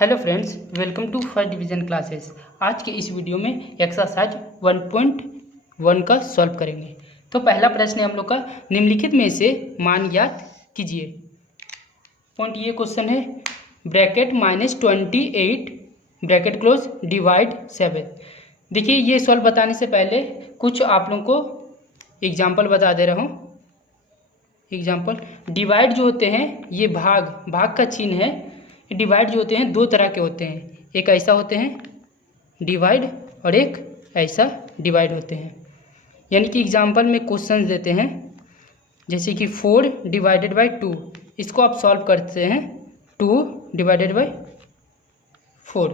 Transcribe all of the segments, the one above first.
Hello friends, welcome to first division classes. आज के इस वीडियो में एक्सरसाइज 1.1 का सॉल्व करेंगे। तो पहला प्रश्न है हम लोग का, निम्नलिखित में से मान ज्ञात कीजिए। पॉइंट ये क्वेश्चन है, ब्रैकेट -28 ब्रैकेट क्लोज डिवाइड 7। देखिए, ये सॉल्व बताने से पहले कुछ आप लोगों को एग्जाम्पल बता दे रहा हूँ। एग्जाम्पल, डिवाइड जो होते हैं ये भाग का चिन्ह है। डिवाइड जो होते हैं दो तरह के होते हैं, एक ऐसा होते हैं डिवाइड और एक ऐसा डिवाइड होते हैं। यानी कि एग्जाम्पल में क्वेश्चन देते हैं, जैसे कि 4 डिवाइडेड बाई 2, इसको आप सॉल्व करते हैं 2 डिवाइडेड बाई 4।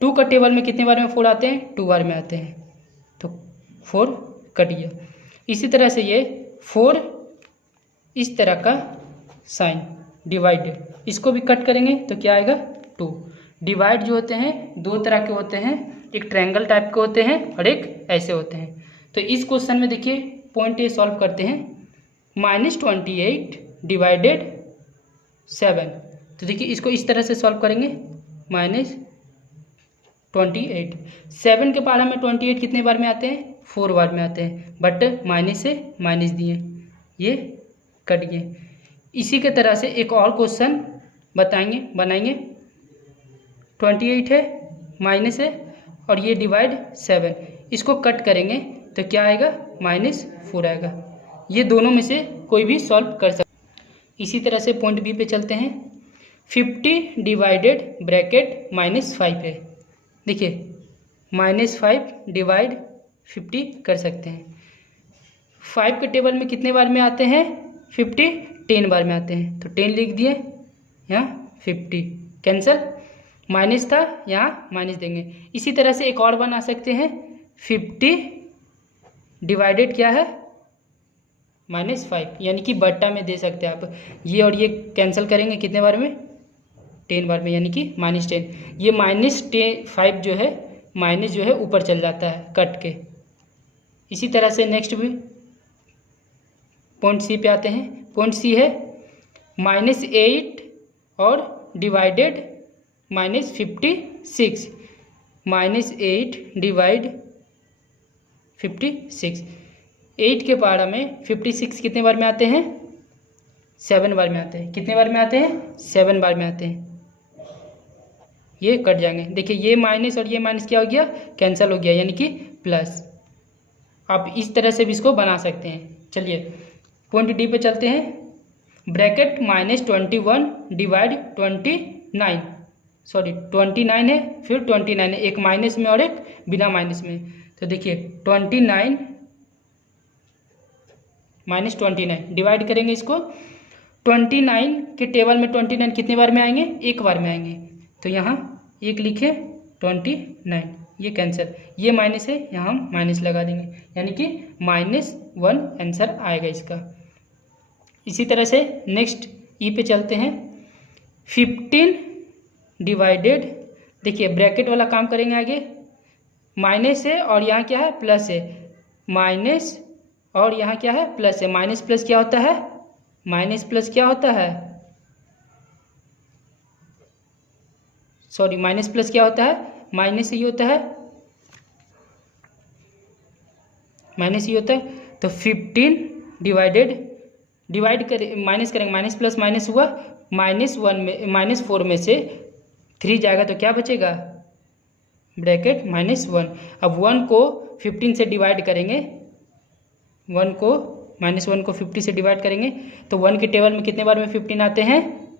2 का टेबल में कितने बार में 4 आते हैं? 2 बार में आते हैं, तो 4 कट गया। इसी तरह से ये 4 इस तरह का साइन डिवाइडेड, इसको भी कट करेंगे तो क्या आएगा? 2। डिवाइड जो होते हैं दो तरह के होते हैं, एक ट्रायंगल टाइप के होते हैं और एक ऐसे होते हैं। तो इस क्वेश्चन में देखिए पॉइंट ये सॉल्व करते हैं, -28 डिवाइडेड 7। तो देखिए इसको इस तरह से सॉल्व करेंगे, -28। 7 के पारा में 28 कितने बार में आते हैं? 4 बार में आते हैं, बट माइनस से माइनस दिए, ये कट गए। इसी के तरह से एक और क्वेश्चन बनाएंगे। 28 है, माइनस है और ये डिवाइड 7, इसको कट करेंगे तो क्या आएगा? -4 आएगा। ये दोनों में से कोई भी सॉल्व कर सकते। इसी तरह से पॉइंट बी पे चलते हैं, 50 डिवाइडेड ब्रैकेट -5 है। देखिए -5 डिवाइड 50 कर सकते हैं। 5 के टेबल में कितने बार में आते हैं? 50 10 बार में आते हैं, तो 10 लिख दिए, यहाँ 50 कैंसल, माइनस था यहाँ माइनस देंगे। इसी तरह से एक और बना सकते हैं, 50 डिवाइडेड क्या है? -5, यानी कि बट्टा में दे सकते हैं आप। ये और ये कैंसिल करेंगे कितने बार में? 10 बार में, यानी कि -10। ये -5 जो है माइनस जो है ऊपर चल जाता है कट के। इसी तरह से नेक्स्ट भी पॉइंट सी पे आते हैं। पॉइंट सी है -8 और डिवाइडेड -56, -8 डिवाइड 56। 8 के पारा में 56 कितने बार में आते हैं? 7 बार में आते हैं। कितने बार में आते हैं? 7 बार में आते हैं। ये कट जाएंगे। देखिए ये माइनस और ये माइनस क्या हो गया? कैंसिल हो गया, यानी कि प्लस। आप इस तरह से भी इसको बना सकते हैं। चलिए पॉइंट डी पे चलते हैं, ब्रैकेट -21 डिवाइड 29 है, फिर 29 है, एक माइनस में और एक बिना माइनस में। तो देखिए 29 -29 डिवाइड करेंगे इसको। 29 के टेबल में 29 कितने बार में आएंगे? एक बार में आएंगे, तो यहाँ एक लिखे 29, ये कैंसिल, ये माइनस है, यहाँ हम माइनस लगा देंगे, यानी कि -1 आंसर आएगा इसका। इसी तरह से नेक्स्ट ई पे चलते हैं, 15 डिवाइडेड, देखिए ब्रैकेट वाला काम करेंगे आगे, माइनस है और यहाँ क्या है? प्लस है, माइनस और यहाँ क्या है? प्लस है। माइनस प्लस क्या होता है? माइनस प्लस क्या होता है? सॉरी, माइनस प्लस क्या होता है? माइनस ही होता है, माइनस ही होता है। तो 15 डिवाइड करें, माइनस करेंगे, माइनस प्लस माइनस हुआ, -1 में -4 में से 3 जाएगा तो क्या बचेगा? ब्रैकेट -1। अब 1 को 15 से डिवाइड करेंगे, 1 को -1 को 50 से डिवाइड करेंगे तो 1 के टेबल में कितने बार में 15 आते हैं?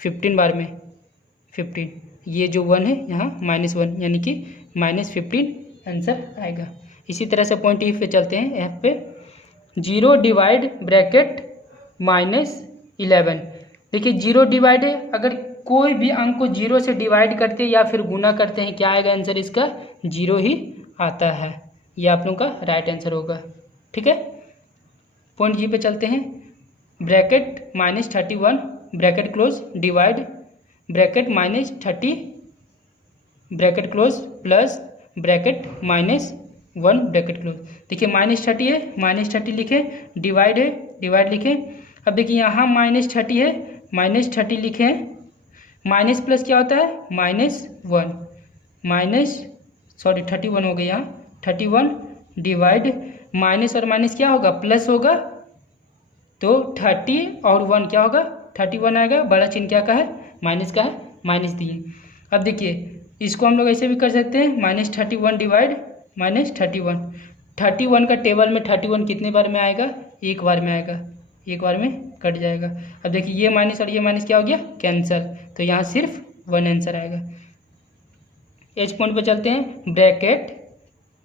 15 बार में 15। ये जो 1 है यहाँ -1, यानी कि -15 आंसर आएगा। इसी तरह से पॉइंट ई पे चलते हैं, एफ पे, 0 डिवाइड ब्रैकेट -11। देखिए 0 डिवाइड है, अगर कोई भी अंक को 0 से डिवाइड करते हैं या फिर गुना करते हैं, क्या आएगा आंसर इसका? 0 ही आता है। ये आप लोगों का राइट आंसर होगा, ठीक है। पॉइंट जी पे चलते हैं, bracket -31 bracket close divide bracket -30 bracket close plus bracket -1 bracket close. देखिए -30 है, -30 लिखें, डिवाइड है, डिवाइड लिखें। अब देखिए यहाँ -30 है, -30 लिखें, माइनस प्लस क्या होता है, -1 31 हो गया यहाँ, 31 डिवाइड माइनस और माइनस क्या होगा, प्लस होगा, तो 30 और 1 क्या होगा, 31 आएगा। बड़ा चिन्ह क्या का है, माइनस का है, माइनस दिए। अब देखिए इसको हम लोग ऐसे भी कर सकते हैं, -31 डिवाइड -31। 31 का टेबल में 31 कितने बार में आएगा, एक बार में आएगा, एक बार में कट जाएगा। अब देखिए ये माइनस और ये माइनस क्या हो गया, कैंसल, तो यहाँ सिर्फ 1 आंसर आएगा। एज पॉइंट पे चलते हैं, ब्रैकेट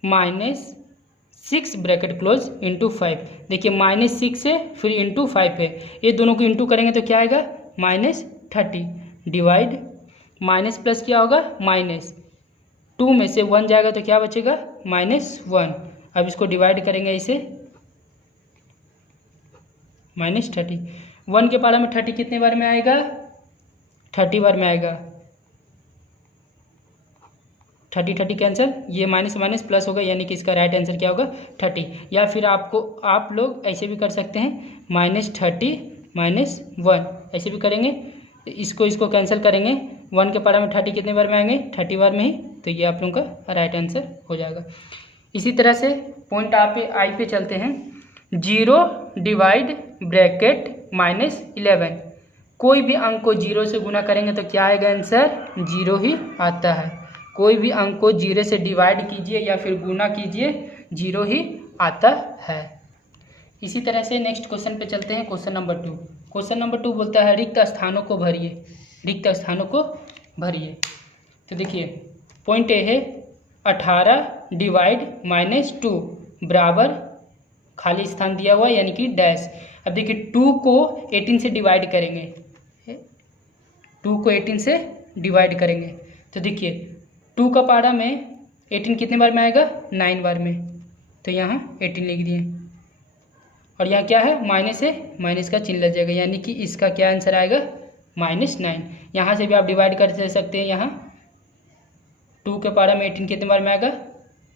-6 ब्रैकेट क्लोज इंटू 5। देखिए -6 है फिर इंटू 5 है, ये दोनों को इंटू करेंगे तो क्या आएगा, -30 डिवाइड माइनस प्लस क्या होगा, -2 में से 1 जाएगा तो क्या बचेगा, -1। अब इसको डिवाइड करेंगे इसे, -30। 1 के पारा में 30 कितने बार में आएगा, 30 बार में आएगा। 30 कैंसिल, ये माइनस माइनस प्लस होगा, यानी कि इसका राइट आंसर क्या होगा, 30। या फिर आप लोग ऐसे भी कर सकते हैं, -30 -1 ऐसे भी करेंगे, इसको कैंसिल करेंगे। 1 के पारा में 30 कितने बार में आएंगे, 30 बार में ही, तो ये आप लोगों का राइट आंसर हो जाएगा। इसी तरह से पॉइंट आई पे चलते हैं, 0 डिवाइड ब्रैकेट -11। कोई भी अंक को 0 से गुना करेंगे तो क्या आएगा आंसर, 0 ही आता है। कोई भी अंक को 0 से डिवाइड कीजिए या फिर गुना कीजिए, 0 ही आता है। इसी तरह से नेक्स्ट क्वेश्चन पे चलते हैं, क्वेश्चन नंबर 2। क्वेश्चन नंबर 2 बोलता है रिक्त स्थानों को भरिए, रिक्त स्थानों को भरिए। तो देखिए पॉइंट ए है 18 डिवाइड -2 बराबर खाली स्थान दिया हुआ यानी कि डैश। अब देखिए 2 को 18 से डिवाइड करेंगे, 2 को 18 से डिवाइड करेंगे तो देखिए 2 का पारा में 18 कितने बार में आएगा, 9 बार में, तो यहाँ 18 लिख दिए। और यहाँ क्या है, माइनस है, माइनस का चिन्ह लग जाएगा, यानी कि इसका क्या आंसर आएगा, -9। यहाँ से भी आप डिवाइड कर सकते हैं, यहाँ 2 के पारा में 18 कितने बार में आएगा,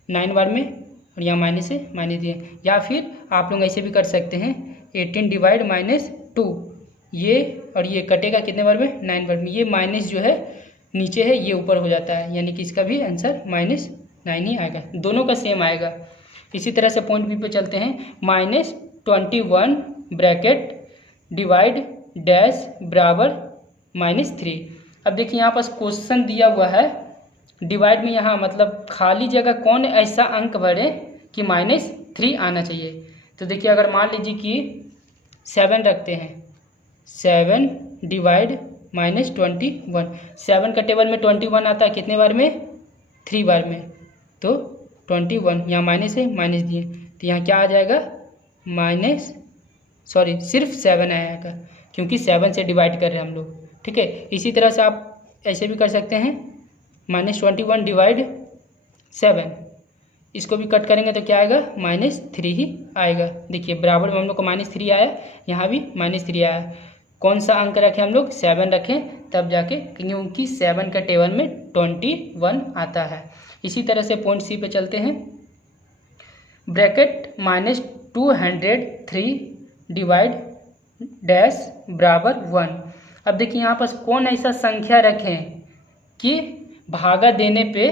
9 बार में, और यहाँ माइनस है, माइनस दिए। या फिर आप लोग ऐसे भी कर सकते हैं, 18 डिवाइड -2, ये और ये कटेगा कितने बार में, 9 बार में। ये माइनस जो है नीचे है, ये ऊपर हो जाता है, यानी कि इसका भी आंसर -9 ही आएगा, दोनों का सेम आएगा। इसी तरह से पॉइंट बी पे चलते हैं, -21 ब्रैकेट डिवाइड डैश बराबर -3। अब देखिए यहाँ पास क्वेश्चन दिया हुआ है, डिवाइड में यहाँ मतलब खाली जगह कौन ऐसा अंक भरे कि -3 आना चाहिए। तो देखिए अगर मान लीजिए कि 7 रखते हैं, 7 डिवाइड -21, 7 का टेबल में 21 आता है कितने बार में, 3 बार में, तो 21, यहाँ माइनस है, माइनस दिए, तो यहाँ क्या आ जाएगा, सिर्फ 7 आएगा, क्योंकि 7 से डिवाइड कर रहे हैं हम लोग, ठीक है। इसी तरह से आप ऐसे भी कर सकते हैं, -21 डिवाइड 7, इसको भी कट करेंगे तो क्या आएगा, -3 ही आएगा। देखिए बराबर में हम लोग को -3 आया, यहाँ भी -3 आया। कौन सा अंक रखें हम लोग, 7 रखें, तब जाके, क्योंकि 7 का टेबल में 21 आता है। इसी तरह से पॉइंट सी पे चलते हैं, ब्रैकेट -203 डिवाइड डैश बराबर 1। अब देखिए यहाँ पर कौन ऐसा संख्या रखें कि भागा देने पे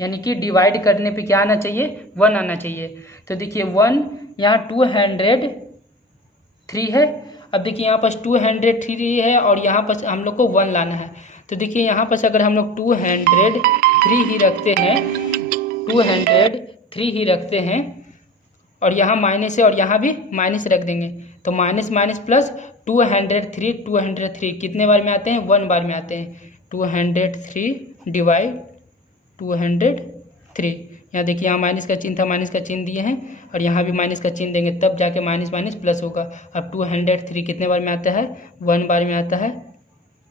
यानी कि डिवाइड करने पे क्या आना चाहिए, 1 आना चाहिए। तो देखिए 1 यहाँ 203 है। अब देखिए यहाँ पर 203 है और यहाँ पर हम लोग को 1 लाना है। तो देखिए यहाँ पर अगर हम लोग 203 ही रखते हैं, 203 ही रखते हैं और यहाँ माइनस है और यहाँ भी माइनस रख देंगे, तो माइनस माइनस प्लस 203 कितने बार में आते हैं, 1 बार में आते हैं। 203 डिवाइड 203, यहाँ देखिए यहाँ माइनस का चिन्ह था, माइनस का चिन्ह दिए हैं और यहाँ भी माइनस का चिन्ह देंगे, तब जाके माइनस माइनस प्लस होगा। अब 203 कितने बार में आता है, 1 बार में आता है।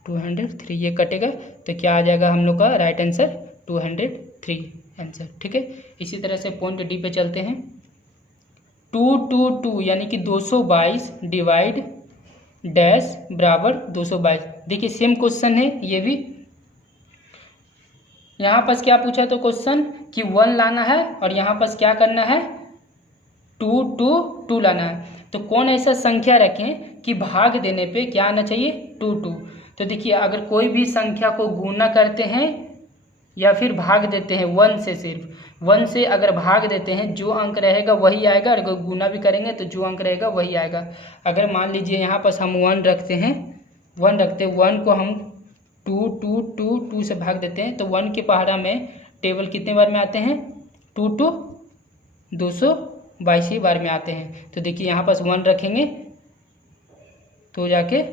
203 ये कटेगा तो क्या आ जाएगा हम लोग का राइट आंसर 203 आंसर, ठीक है। इसी तरह से पॉइंट डी पे चलते हैं, 222 यानी कि 222 डिवाइड डैश बराबर 222। देखिए सेम क्वेश्चन है ये भी, यहाँ पर क्या पूछा तो क्वेश्चन कि 1 लाना है और यहाँ पर क्या करना है, 2 लाना है। तो कौन ऐसा संख्या रखें कि भाग देने पे क्या आना चाहिए, 2। तो देखिए अगर कोई भी संख्या को गुना करते हैं या फिर भाग देते हैं 1 से, सिर्फ 1 से अगर भाग देते हैं जो अंक रहेगा वही आएगा, और अगर गुना भी करेंगे तो जो अंक रहेगा वही आएगा। अगर मान लीजिए यहाँ पर हम 1 रखते हैं, 1 को हम 2 से भाग देते हैं तो 1 के पहाड़ा में टेबल कितने बार में आते हैं, 2 to 222 बार में आते हैं। तो देखिए यहाँ पर 1 रखेंगे तो जाके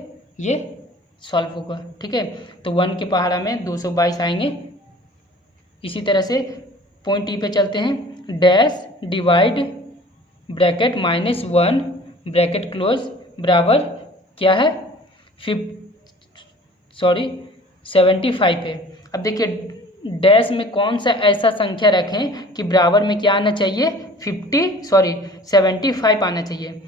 ये सॉल्व होगा, ठीक है। तो 1 के पहाड़ा में 222 आएंगे। इसी तरह से पॉइंट ई पे चलते हैं, dash divide bracket -1 bracket close बराबर क्या है 75 है। अब देखिए डैश में कौन सा ऐसा संख्या रखें कि बराबर में क्या आना चाहिए 75 आना चाहिए।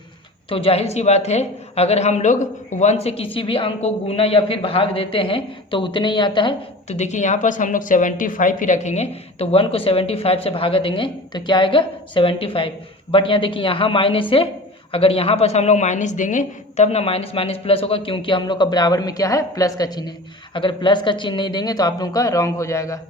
तो जाहिर सी बात है अगर हम लोग 1 से किसी भी अंक को गुना या फिर भाग देते हैं तो उतने ही आता है। तो देखिए यहाँ पर हम लोग 75 ही रखेंगे, तो 1 को 75 से भागा देंगे तो क्या आएगा 75। बट यहाँ देखिए यहाँ माइनस है, अगर यहाँ पर हम लोग माइनस देंगे तब ना माइनस माइनस प्लस होगा, क्योंकि हम लोग का बराबर में क्या है प्लस का चिन्ह है। अगर प्लस का चिन्ह नहीं देंगे तो आप लोगों का रॉन्ग हो जाएगा,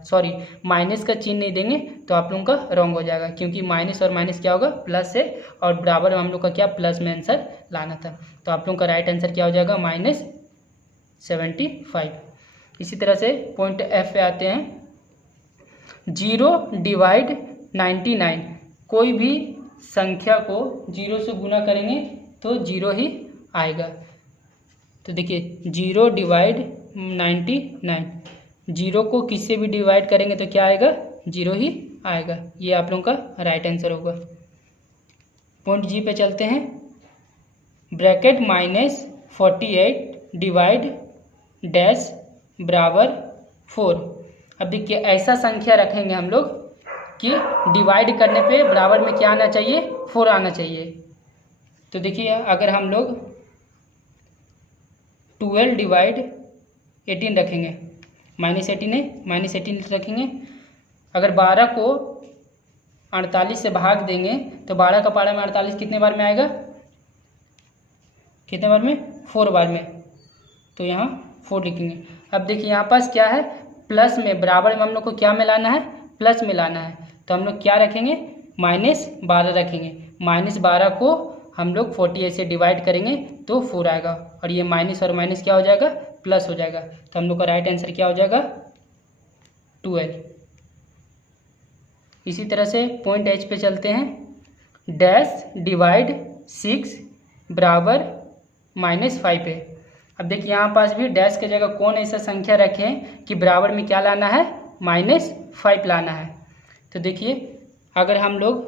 माइनस का चिन्ह नहीं देंगे तो आप लोगों का रॉन्ग हो जाएगा, क्योंकि माइनस और माइनस क्या होगा प्लस है, और बराबर में हम लोग का क्या प्लस में आंसर लाना था। तो आप लोगों का राइट आंसर क्या हो जाएगा -75। इसी तरह से पॉइंट एफ पे आते हैं, 0 डिवाइड 99। कोई भी संख्या को 0 से गुना करेंगे तो 0 ही आएगा। तो देखिए 0 डिवाइड 99, 0 को किससे भी डिवाइड करेंगे तो क्या आएगा 0 ही आएगा। ये आप लोगों का राइट आंसर होगा। पॉइंट जी पे चलते हैं, ब्रैकेट -48 डिवाइड डैश बराबर 4। अब देखिए ऐसा संख्या रखेंगे हम लोग कि डिवाइड करने पे बराबर में क्या आना चाहिए 4 आना चाहिए। तो देखिए अगर हम लोग 12 डिवाइड 18 रखेंगे, -18 है, -18 रखेंगे। अगर 12 को 48 से भाग देंगे तो 12 का पहाड़ा में 48 कितने बार में आएगा, कितने बार में 4 बार में, तो यहाँ 4 लिखेंगे। अब देखिए यहाँ पास क्या है प्लस में, बराबर में हम लोग को क्या में लाना है प्लस में लाना है, तो हम लोग क्या रखेंगे -12 रखेंगे। -12 को हम लोग 48 से डिवाइड करेंगे तो 4 आएगा, और ये माइनस और माइनस क्या हो जाएगा प्लस हो जाएगा। तो हम लोग का राइट आंसर क्या हो जाएगा 12। इसी तरह से पॉइंट एच पे चलते हैं, डैश डिवाइड 6 बराबर -5 है। अब देखिए यहाँ पास भी डैश की जगह कौन ऐसा संख्या रखें कि बराबर में क्या लाना है -5 लाना है। तो देखिए अगर हम लोग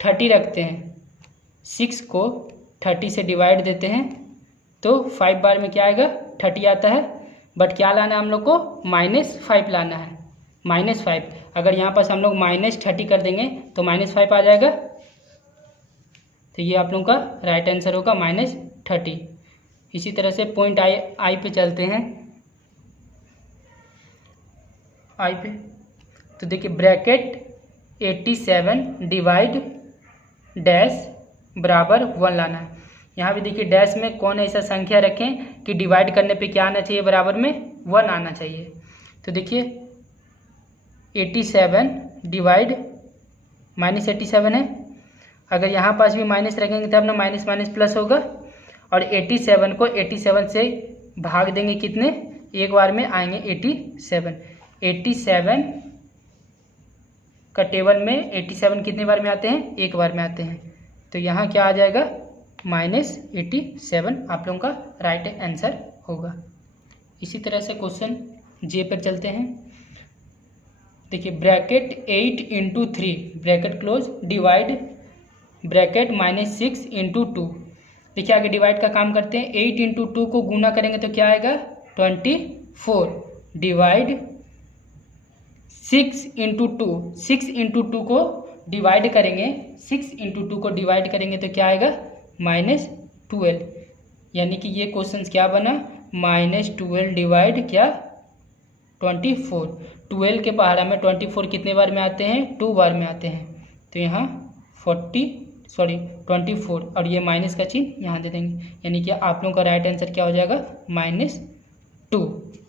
30 रखते हैं, 6 को 30 से डिवाइड देते हैं तो 5 बार में क्या आएगा 30 आता है, बट क्या लाना है हम लोग को -5 लाना है, -5। अगर यहाँ पास हम लोग -30 कर देंगे तो -5 आ जाएगा। तो ये आप लोगों का राइट आंसर होगा -30। इसी तरह से पॉइंट आई पे चलते हैं, आई पे तो देखिए ब्रैकेट 87 डिवाइड डैश बराबर 1 लाना है। यहाँ भी देखिए डैश में कौन ऐसा संख्या रखें कि डिवाइड करने पे क्या आना चाहिए बराबर में 1 आना चाहिए। तो देखिए 87 डिवाइड -87 है, अगर यहाँ पास भी माइनस रखेंगे तब ना माइनस माइनस प्लस होगा, और 87 को 87 से भाग देंगे कितने, एक बार में आएंगे 87 का टेबल में 87 कितने बार में आते हैं, एक बार में आते हैं। तो यहाँ क्या आ जाएगा -87 आप लोगों का राइट आंसर होगा। इसी तरह से क्वेश्चन जे पर चलते हैं। देखिए bracket 8 × 3 bracket close divide bracket -6 × 2। देखिए आगे डिवाइड का काम करते हैं। 8 × 2 को गुना करेंगे तो क्या आएगा 24 डिवाइड 6 × 2। 6 × 2 को डिवाइड करेंगे, 6 × 2 को डिवाइड करेंगे तो क्या आएगा -12। यानी कि ये क्वेश्चन क्या बना -12 डिवाइड क्या 24। 12 के पहाड़ा में 24 कितने बार में आते हैं 2 बार में आते हैं। तो यहाँ 24 और ये माइनस का चिन्ह यहाँ दे देंगे, यानी कि आप लोगों का राइट आंसर क्या हो जाएगा 2।